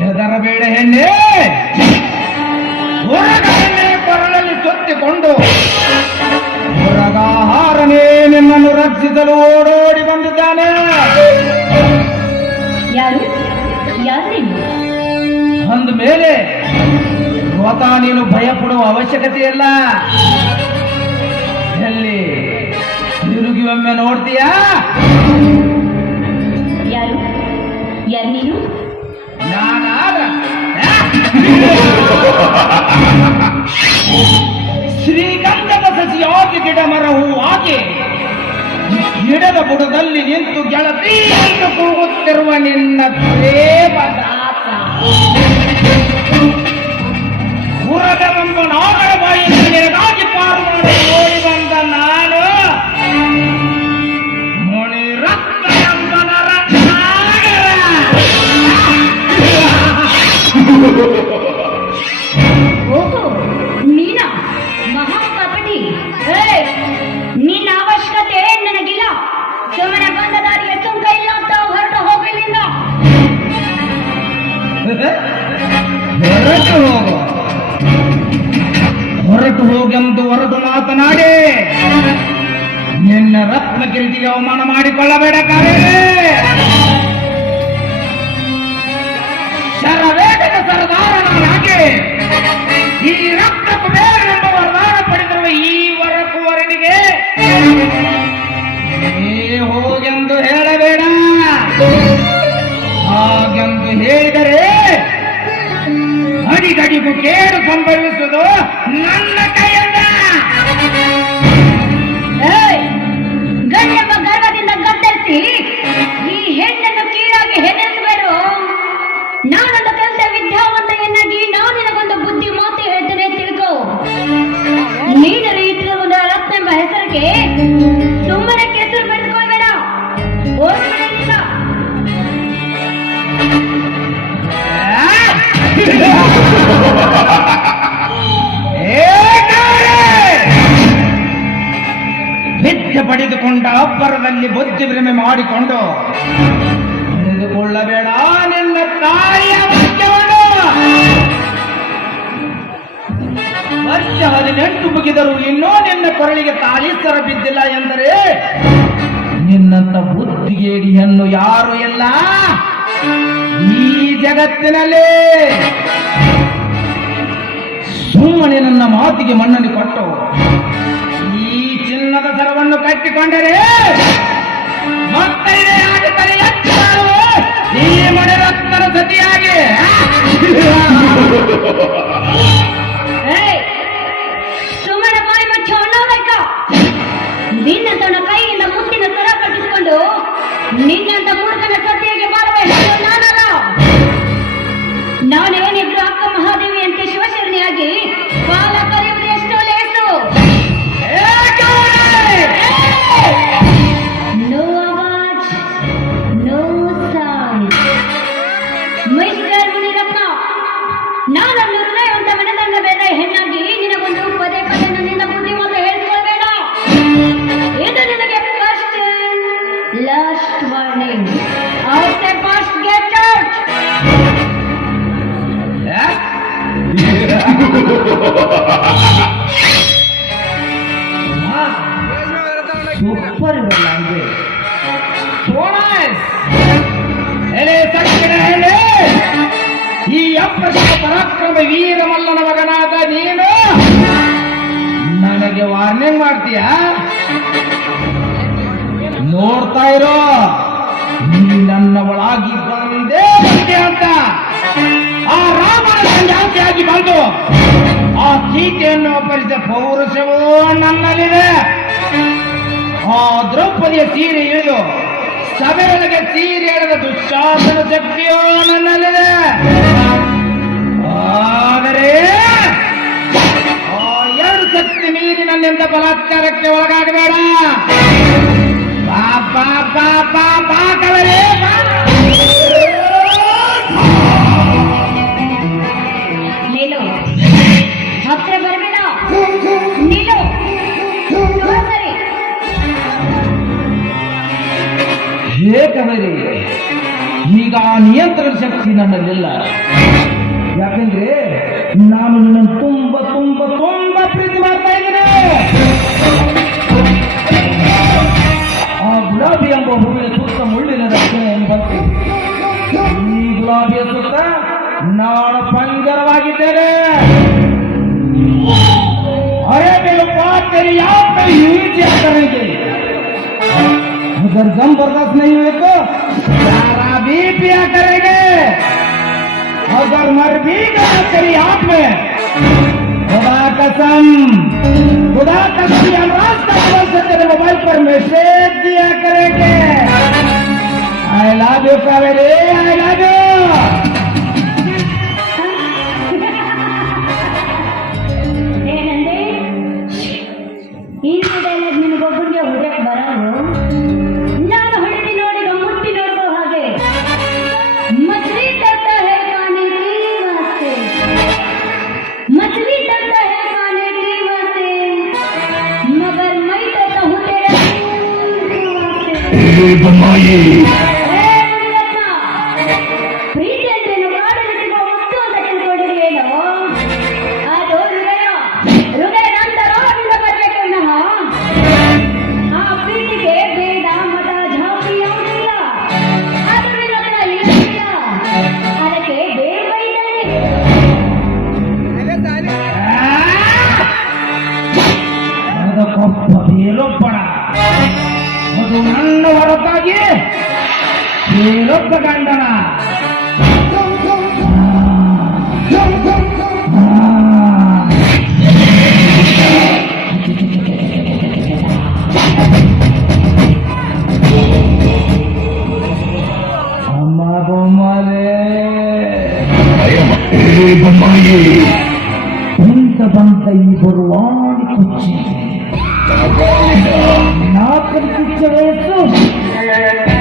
ಹೆದರಬೇಡ ಹೆಣ್ಣೆ, ಹೊರಗನ್ನೇ ಕೊರಳಲ್ಲಿ ಸುತ್ತಿಕೊಂಡು ಹೊರಗಾಹಾರನೇ ನಿನ್ನನ್ನು ರಕ್ಷಿಸಲು ಓಡೋಡಿ ಬಂದಿದ್ದಾನೆ. ಯಾರು ಯಾರು ಅಂದ ಮೇಲೆ ಸ್ವತ ನೀನು ಭಯಪಡುವ ಅವಶ್ಯಕತೆ ಇಲ್ಲ. ಎಲ್ಲಿ ತಿರುಗಿ ಒಮ್ಮೆ ನೋಡ್ತೀಯಾ? ಯಾರು ಯಾರು ನೀನು? ನಾನಾದ ಶ್ರೀಗಂಧದ ಸಸಿಯಾಗಿ ಗಿಡ ಮರ ಹೂವಾಗಿ ಗಿಡದ ಬುಡದಲ್ಲಿ ನಿಂತು ಗೆಳತಿ ಎಂದು ಕೂಗುತ್ತಿರುವ ನಿನ್ನ ಪ್ರೇಮದಾತ ಉರಗವೆಂಬ ನಾಗರ ಬಾಯಿಯಲ್ಲಿ ನಿನಗಾಗಿ ಪಾರು ಮಾಡಿ ಓಡಿ ಬಂದ ನಾನು ಮುನಿರತ್ನ ಎಂಬ ನರನಾಗರ. ಓಹೋ, ನೀನಾ ಮಹಾಕಪಟಿ? ನಿನ್ನ ಅವಶ್ಯಕತೆ ನನಗಿಲ್ಲ. ಸುಮ್ಮನೆ ಬಂದ ದಾರಿಗೆ ಸುಂಕ ಇಲ್ಲ ಅಂತ ಹೊರಟು ಹೋಗಲಿಲ್ಲ. ಹೊರಟು ಹೋಗೆಂದು ಹೊರಟು ಮಾತನಾಡಿ ನಿನ್ನ ರತ್ನ ಕಿರೀಟಿಗೆ ಅವಮಾನ ಮಾಡಿಕೊಳ್ಳಬೇಡ ಕಾವೇರಿ. ಶರವೇಗದ ಸರದಾರನಾಗಿ ಈ ರಕ್ತ ಕುಬೇರನೆಂಬ ವರದಾನ ಪಡೆದಿರುವ ಈ ವರಕುವರನಿಗೆ ನೀ ಹೋಗೆಂದು ಹೇಳಬೇಡ. ಹಾಗೆಂದು ಹೇಳಿದರೆ ಅಡಿಗಡಿಗೂ ಕೇಡು ಸಂಭವಿಸುವುದು ನನ್ನ ಕೈಯಿಂದ. ಗಂಡೆಂಬ ಗರ್ವದಿಂದ ಗದ್ದರಿಸಿ ಈ ಹೆಣ್ಣನ್ನು ಕೀಳಾಗಿ ಹೆದರಿಸಬೇಡು. ನಾನೊಂದು ಕಲಿತ ವಿದ್ಯಾವಂತ ಎನ್ನಾಗಿ ನಾನು ನಿನಗೊಂದು ಬುದ್ಧಿ ಮಾತು ಹೇಳ್ತೇನೆ, ತಿಳ್ಕೋ. ನೀನು ಇಟ್ಟಿರುವ ರತ್ನ ಎಂಬ ಹೆಸರಿಗೆ ಸುಮ್ಮನೆ ಕೆಸರು ಬೆಳೆದುಕೊಳ್ಬೇಡ. ಓದ್ಬೇಡ. ವಿದ್ಯೆ ಪಡೆದುಕೊಂಡ ಅಬ್ಬರದಲ್ಲಿ ಬುದ್ಧಿ ಭ್ರಮೆ ಮಾಡಿಕೊಂಡು ತಿಳಿದುಕೊಳ್ಳಬೇಡ ನಿನ್ನ ತಾಯಿಯ ವಾಕ್ಯವನ್ನು. ವರ್ಷ 18 ಮುಗಿದರೂ ಇನ್ನೂ ನಿನ್ನ ಕೊರಳಿಗೆ ತಾಳೀಸರ ಬಿದ್ದಿಲ್ಲ ಎಂದರೆ ನಿನ್ನಂತ ಬುದ್ಧಿಗೇಡಿ ಹೆಣ್ಣು ಯಾರು ಇಲ್ಲ ಈ ಜಗತ್ತಿನಲ್ಲಿ. ಸುಮ್ಮನೆ ನನ್ನ ಮಾತಿಗೆ ಮನ್ನಣೆ ಕೊಟ್ಟು ಈ ಚಿನ್ನದ ಸರವನ್ನು ಕಟ್ಟಿಕೊಂಡರೆ ಮಕ್ಕಳಿಗೆ ಆಗುತ್ತದೆ ಎಚ್ಚರು ಈ ಮಣಿರತ್ನನ ಸತಿಯಾಗಿ. ಸುಮ್ಮನೆ ಬಾಯಿ ಮುಚ್ಚ ಅನ್ನೋದಕ್ಕ ನಿನ್ನ ತನ್ನ ಕೈಯಿಂದ ಮುತ್ತಿನ ಸರ ಕಟ್ಟಿಸಿಕೊಂಡು ನಿನ್ನಂತ ಮೂರ್ಖನ ಸತಿಯಾಗಿ ಮಾಡುವ ಹೆಣ್ಣು ನಾನಲ್ಲ. ನಾನೇನಿದ್ರು ಅಕ್ಕ ಮಹಾದೇವಿಯಂತೆ ಶಿವಶರಣಿಯಾಗಿ ಕಾಲ ಕರೆಯುವುದು ಎಷ್ಟೋ ಲೇಸು. ನೋ ಅವಾಜ್, ನೋ ಸೌಂಡ್. ಮಿಸ್ಟರ್ ಮುನಿರತ್ನ, ನಾನೊಂದು ಹೃದಯವಂತ ಮನದಂಡ ಬೇಡ ಹೆಣ್ಣಾಗಿ ನಿನಗೊಂದು ಪದೇ ಪದೇ ನನ್ನಿಂದ ಬುದ್ಧಿ ಮಾತು ಹೇಳಿಕೊಳ್ಬೇಡ. ಇದು ನಿನಗೆ first last warning. Out fast get out. Super language. ಹೇಳಿ ಈ ಅಪ್ರತಿಮ ಪರಾಕ್ರಮ ವೀರಮಲ್ಲನ ಮಗನಾದ ನೀನು ನನಗೆ ವಾರ್ನಿಂಗ್ ಮಾಡ್ತೀಯ? ನೋಡ್ತಾ ಇರೋ, ನೀ ನನ್ನ ಒಳಗಿ ಬಂದೇ ಬಂದೆ ಅಂತ ಆ ರಾಮನ ಸಂಜಾತಿಯಾಗಿ ಬಂದು ಆ ಸೀತೆಯನ್ನು ಅಪರಿಸಿದ ಪೌರುಷವೂ ನನ್ನಲ್ಲಿದೆ. ಆ ದ್ರೌಪದಿಯ ಸೀರೆ ಇಳಿದು ಸಭೆಯೊಳಗೆ ಸೀರೆ ಎಳೆದ ದುಶ್ಯಾಸನ ಶಕ್ತಿಯೋ ನನ್ನಲ್ಲಿದೆ. ಆದರೆ ಆ ಎರಡು ಶಕ್ತಿ ಮೀರಿ ನನ್ನಿಂದ ಬಲಾತ್ಕಾರಕ್ಕೆ ಒಳಗಾಗಬೇಡ. ನೀನು ಹತ್ರ ಬರಬೇಡ. ನೀನು ಏಕವರಿ ಈಗ ಆ ನಿಯಂತ್ರಣ ಶಕ್ತಿ ನನ್ನಲ್ಲಿಲ್ಲ. ಯಾಕಂದ್ರೆ ನಾನು ನಿನ್ನನ್ನು ತುಂಬಾ ತುಂಬಾ ತುಂಬಾ ಪ್ರೀತಿ ಮಾಡ್ತಾ ಇದ್ದೇನೆ. ಆ ಗುಲಾಬಿ ಎಂಬ ಹೂವಿನ ಸುತ್ತ ಮುಳ್ಳಿನ ರಕ್ಷಣೆ ಬಂತು. ಈ ಗುಲಾಬಿಯ ಸುತ್ತ ನಾನು ಪಂಜರವಾಗಿದ್ದೇನೆ. अरे मेरे पास तेरी याद में यूं क्या करेंगे? अगर दम बर्दाश्त नहीं हुए तो सारा भी पिया करेंगे. अगर मर भी गया तेरी याद में, खुदा कसम अनुराग का से तेरे मोबाइल पर मैसेज दिया करेंगे. I love you Kaveri, I love you. ಏನಂದ್ರೆ ಈ ಡೈಲಾಗ್ ನಿನಗೊಬ್ಬರಿಗೆ ಹೊಡೆಯಕ್ಕೆ ಬರೋದು. ನಾನು ಹೊಡೆದಿ ನೋಡಿಗ ಮುಟ್ಟಿ ನೋಡುವ ಹಾಗೆ ಮछली डरता है खाने की वास्ते, मछली डरता है खाने की वास्ते, मगर मैं डरता हूँ तेरे ಪ್ರೀತಿ ಅಂದ್ರೆ ಕಾಡಲಿರುವ ವಸ್ತು ಅಂತ ತಿಳ್ಕೊಂಡಿದ್ದೇನೋ? ಅದು ಹೃದಯ ನಂತರದಿಂದ ಬರಬೇಕು ನಹ. ಆ ಪ್ರೀತಿಗೆ ಬೇಡ ಮತ ಜಾತಿ ಯಾವುದಿಲ್ಲ. ಅದು ನಿನ್ನ ಹತ್ರ ಇರಲಿಲ್ಲ, ಅದಕ್ಕೆ ಬೇಗ ಇದ್ದಾನೆ. ಅದಕ್ಕೊಬ್ಬ ಬೇರೊಬ್ಬಣ, ಅದು ನನ್ನ ಹೊರತಾಗಿ ಬೇರೊಬ್ಬ ಗಂಡನ. ಅಮ್ಮ ಬೊಮ್ಮಲೆ ಬಂತ ಈ ಬರುವಾಡಿ ಕುಚ್ಚಿ